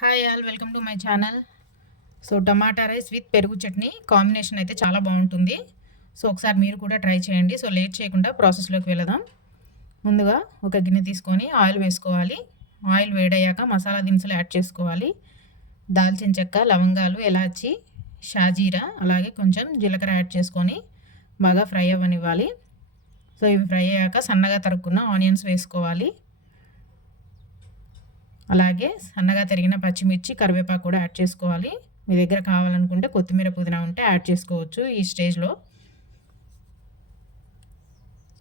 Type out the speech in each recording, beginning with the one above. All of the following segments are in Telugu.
Hi all, welcome to my channel. So tomato rice with పెరుగు చట్నీ కాంబినేషన్ అయితే చాలా బాగుంటుంది. సో ఒకసారి మీరు కూడా ట్రై చేయండి. సో లేట్ చేయకుండా ప్రాసెస్లోకి వెళదాం. ముందుగా ఒక గిన్నె తీసుకొని ఆయిల్ వేసుకోవాలి. ఆయిల్ వేడయ్యాక మసాలా దినుసులు యాడ్ చేసుకోవాలి. దాల్చిన చెక్క, లవంగాలు, ఎలాచి, షాజీరా, అలాగే కొంచెం జీలకర్ర యాడ్ చేసుకొని బాగా ఫ్రై అవ్వనివ్వాలి. సో ఇవి ఫ్రై అయ్యాక సన్నగా తరుక్కున్న ఆనియన్స్ వేసుకోవాలి. అలాగే సన్నగా తరిగిన పచ్చిమిర్చి, కరివేపాకు కూడా యాడ్ చేసుకోవాలి. మీ దగ్గర కావాలనుకుంటే కొత్తిమీర, పుదీనా ఉంటే యాడ్ చేసుకోవచ్చు ఈ స్టేజ్లో.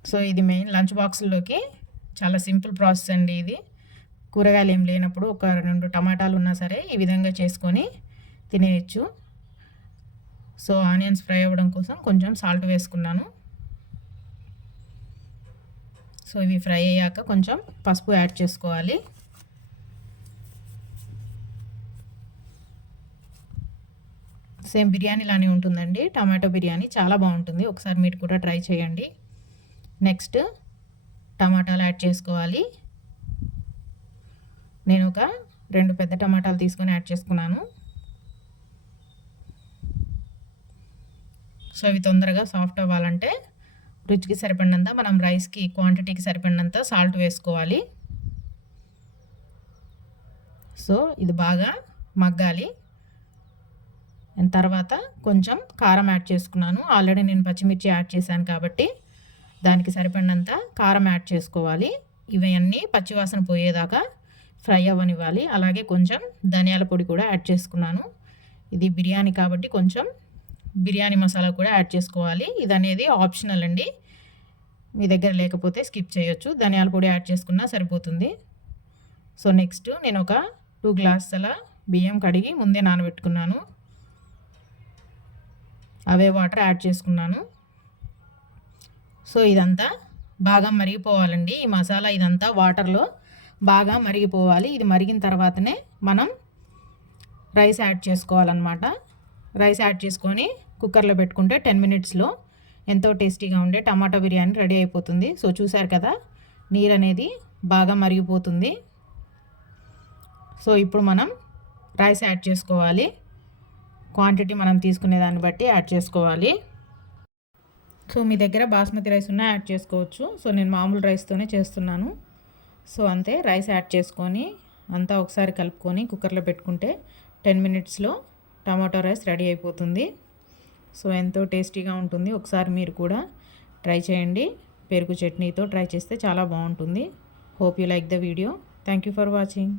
సో ఇది మెయిన్ లంచ్ బాక్స్లోకి చాలా సింపుల్ ప్రాసెస్ అండి ఇది. కూరగాయలు ఏం లేనప్పుడు ఒక 2 టమాటాలు ఉన్నా సరే ఈ విధంగా చేసుకొని తినేయచ్చు. సో ఆనియన్స్ ఫ్రై అవ్వడం కోసం కొంచెం సాల్ట్ వేసుకున్నాను. సో ఇవి ఫ్రై అయ్యాక కొంచెం పసుపు యాడ్ చేసుకోవాలి. సేమ్ బిర్యానీ లానే ఉంటుందండి. టమాటో బిర్యానీ చాలా బాగుంటుంది. ఒకసారి మీరు కూడా ట్రై చేయండి. నెక్స్ట్ టమాటాలు యాడ్ చేసుకోవాలి. నేను ఒక 2 పెద్ద టమాటాలు తీసుకొని యాడ్ చేసుకున్నాను. సో ఇవి తొందరగా సాఫ్ట్ అవ్వాలంటే రుచికి సరిపడినంత, మనం రైస్కి క్వాంటిటీకి సరిపడినంత సాల్ట్ వేసుకోవాలి. సో ఇది బాగా మగ్గాలి. తర్వాత కొంచెం కారం యాడ్ చేసుకున్నాను. ఆల్రెడీ నేను పచ్చిమిర్చి యాడ్ చేశాను కాబట్టి దానికి సరిపడినంత కారం యాడ్ చేసుకోవాలి. ఇవన్నీ పచ్చివాసన పోయేదాకా ఫ్రై అవ్వనివ్వాలి. అలాగే కొంచెం ధనియాల పొడి కూడా యాడ్ చేసుకున్నాను. ఇది బిర్యానీ కాబట్టి కొంచెం బిర్యానీ మసాలా కూడా యాడ్ చేసుకోవాలి. ఇది అనేది ఆప్షనల్ అండి, మీ దగ్గర లేకపోతే స్కిప్ చేయొచ్చు. ధనియాల పొడి యాడ్ చేసుకున్నా సరిపోతుంది. సో నెక్స్ట్ నేను ఒక 2 గ్లాసుల బియ్యం కడిగి ముందే నానబెట్టుకున్నాను. అవే వాటర్ యాడ్ చేసుకున్నాను. సో ఇదంతా బాగా మరిగిపోవాలండి. ఈ మసాలా ఇదంతా వాటర్లో బాగా మరిగిపోవాలి. ఇది మరిగిన తర్వాతనే మనం రైస్ యాడ్ చేసుకోవాలన్నమాట. రైస్ యాడ్ చేసుకొని కుక్కర్లో పెట్టుకుంటే 10 మినిట్స్లో ఎంతో టేస్టీగా ఉండే టమాటో బిర్యానీ రెడీ అయిపోతుంది. సో చూసారు కదా, నీరు అనేది బాగా మరిగిపోతుంది. సో ఇప్పుడు మనం రైస్ యాడ్ చేసుకోవాలి. క్వాంటిటీ మనం తీసుకునే దాన్ని బట్టి యాడ్ చేసుకోవాలి. సో మీ దగ్గర బాస్మతి రైస్ ఉన్నా యాడ్ చేసుకోవచ్చు. సో నేను మామూలు రైస్తోనే చేస్తున్నాను. సో అంతే, రైస్ యాడ్ చేసుకొని అంతా ఒకసారి కలుపుకొని కుక్కర్లో పెట్టుకుంటే 10 మినిట్స్లో టమాటో రైస్ రెడీ అయిపోతుంది. సో ఎంతో టేస్టీగా ఉంటుంది. ఒకసారి మీరు కూడా ట్రై చేయండి. పెరుగు చట్నీతో ట్రై చేస్తే చాలా బాగుంటుంది. Hope you like the video. Thank you for watching.